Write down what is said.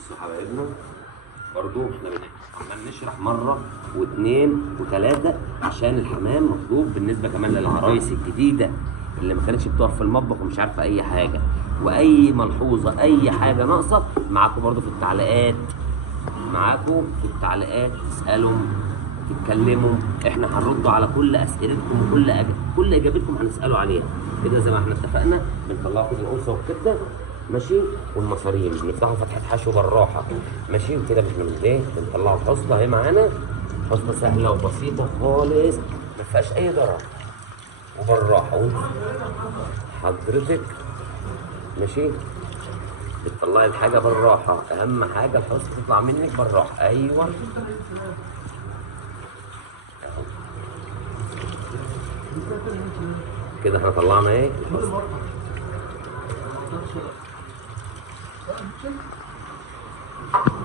بصوا حبايبنا برضو احنا عمال نشرح مره واثنين وثلاثه عشان الحمام مطلوب بالنسبه كمان للعرايس الجديده اللي ما كانتش بتقف في المطبخ ومش عارفه اي حاجه، واي ملحوظه اي حاجه ناقصه معاكم برضو في التعليقات، تسالوا تتكلموا، احنا هنرد على كل اسئلتكم وكل كل اجابتكم هنسالوا عليها كده زي ما احنا اتفقنا. بنطلعوا كده الانثى والكبده ماشي، والمصارين بنفتحوا فتحه حشو بالراحه ماشي، وكده بنطلعوا الحصنه اهي معانا، حصنه سهله وبسيطه خالص ما فيهاش اي ضرر وبالراحه. وانت حضرتك ماشي بتطلعي الحاجه بالراحه، اهم حاجه الحصنه تطلع منك بالراحه. ايوه كده احنا طلعنا ايه